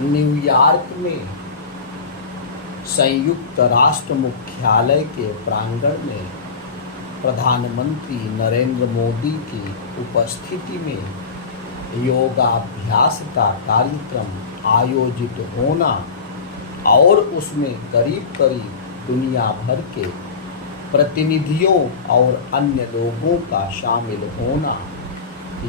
New York में संयुक्त राष्ट्र मुख्यालय के प्रांगण में प्रधानमंत्री नरेंद्र मोदी की उपस्थिति में योगाभ्यास का कार्यक्रम आयोजित होना और उसमें करीब करीब दुनिया भर के प्रतिनिधियों और अन्य लोगों का शामिल होना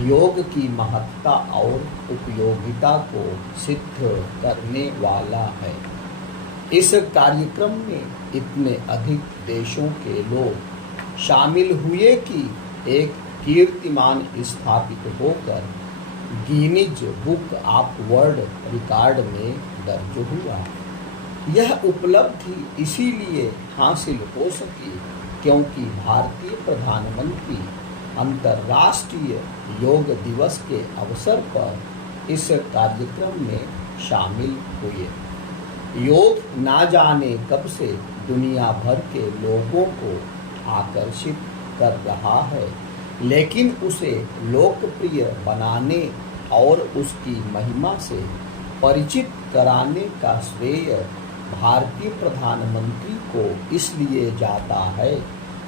योग की महत्ता और उपयोगिता को सिद्ध करने वाला है। इस कार्यक्रम में इतने अधिक देशों के लोग शामिल हुए कि एक कीर्तिमान स्थापित होकर Guinness book of world record में दर्ज हुआ। यह उपलब्धि इसीलिए हासिल हो सकी क्योंकि भारतीय प्रधानमंत्री अंतर्राष्ट्रीय योग दिवस के अवसर पर इस कार्यक्रम में शामिल हुए। योग ना जाने कब से दुनिया भर के लोगों को आकर्षित कर रहा है, लेकिन उसे लोकप्रिय बनाने और उसकी महिमा से परिचित कराने का श्रेय भारतीय प्रधानमंत्री को इसलिए जाता है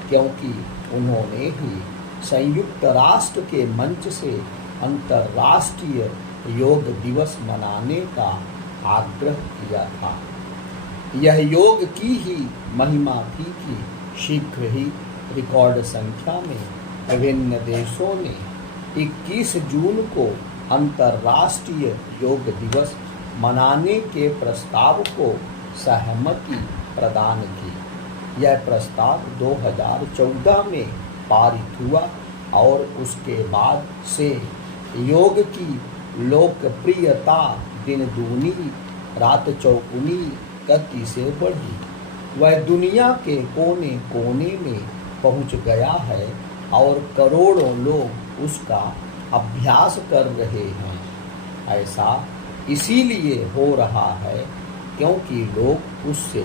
क्योंकि उन्होंने ही संयुक्त राष्ट्र के मंच से अंतर्राष्ट्रीय योग दिवस मनाने का आग्रह किया था। यह योग की ही महिमा थी कि शीघ्र ही रिकॉर्ड संख्या में विभिन्न देशों ने 21 जून को अंतर्राष्ट्रीय योग दिवस मनाने के प्रस्ताव को सहमति प्रदान की। यह प्रस्ताव 2014 में पारित हुआ और उसके बाद से योग की लोकप्रियता दिन दूनी रात चौगुनी गति से बढ़ी। वह दुनिया के कोने कोने में पहुंच गया है और करोड़ों लोग उसका अभ्यास कर रहे हैं। ऐसा इसीलिए हो रहा है क्योंकि लोग उससे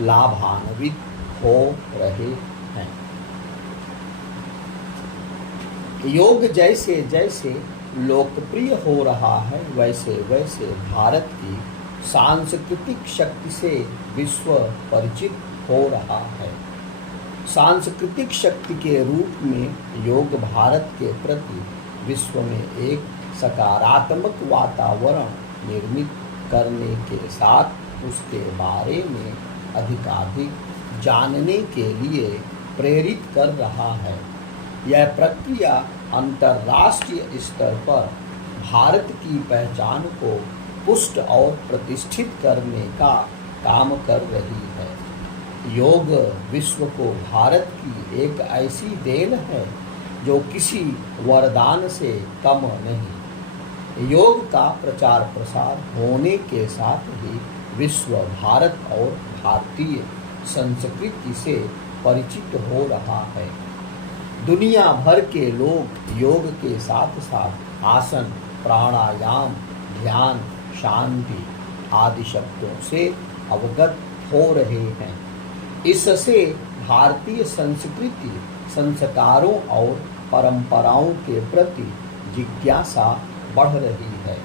लाभान्वित हो रहे हैं। योग जैसे जैसे लोकप्रिय हो रहा है वैसे वैसे भारत की सांस्कृतिक शक्ति से विश्व परिचित हो रहा है। सांस्कृतिक शक्ति के रूप में योग भारत के प्रति विश्व में एक सकारात्मक वातावरण निर्मित करने के साथ उसके बारे में अधिकाधिक जानने के लिए प्रेरित कर रहा है। यह प्रक्रिया अंतर्राष्ट्रीय स्तर पर भारत की पहचान को पुष्ट और प्रतिष्ठित करने का काम कर रही है। योग विश्व को भारत की एक ऐसी देन है जो किसी वरदान से कम नहीं। योग का प्रचार प्रसार होने के साथ ही विश्व भारत और भारतीय संस्कृति से परिचित हो रहा है। दुनिया भर के लोग योग के साथ साथ आसन, प्राणायाम, ध्यान, शांति आदि शब्दों से अवगत हो रहे हैं। इससे भारतीय संस्कृति, संस्कारों और परंपराओं के प्रति जिज्ञासा बढ़ रही है।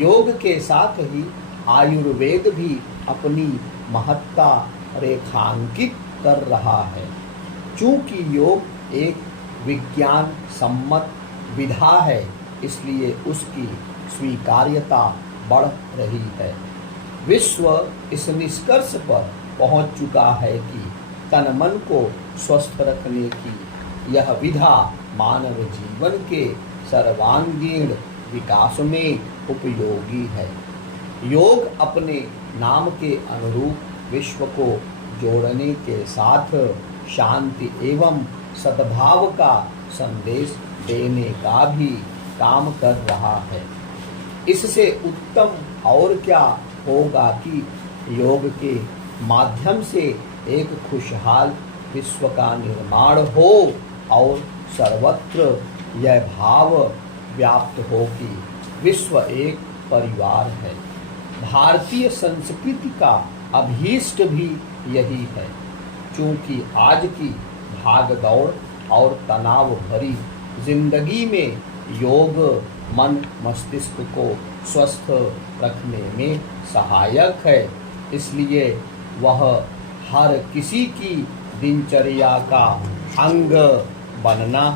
योग के साथ ही आयुर्वेद भी अपनी महत्ता रेखांकित कर रहा है। चूँकि योग एक विज्ञान सम्मत विधा है, इसलिए उसकी स्वीकार्यता बढ़ रही है। विश्व इस निष्कर्ष पर पहुंच चुका है कि तन मन को स्वस्थ रखने की यह विधा मानव जीवन के सर्वांगीण विकास में उपयोगी है। योग अपने नाम के अनुरूप विश्व को जोड़ने के साथ शांति एवं सद्भाव का संदेश देने का भी काम कर रहा है। इससे उत्तम और क्या होगा कि योग के माध्यम से एक खुशहाल विश्व का निर्माण हो और सर्वत्र यह भाव व्याप्त हो कि विश्व एक परिवार है। भारतीय संस्कृति का अभीष्ट भी यही है। चूँकि आज की भाग दौड़ और तनाव भरी जिंदगी में योग मन मस्तिष्क को स्वस्थ रखने में सहायक है, इसलिए वह हर किसी की दिनचर्या का अंग बनना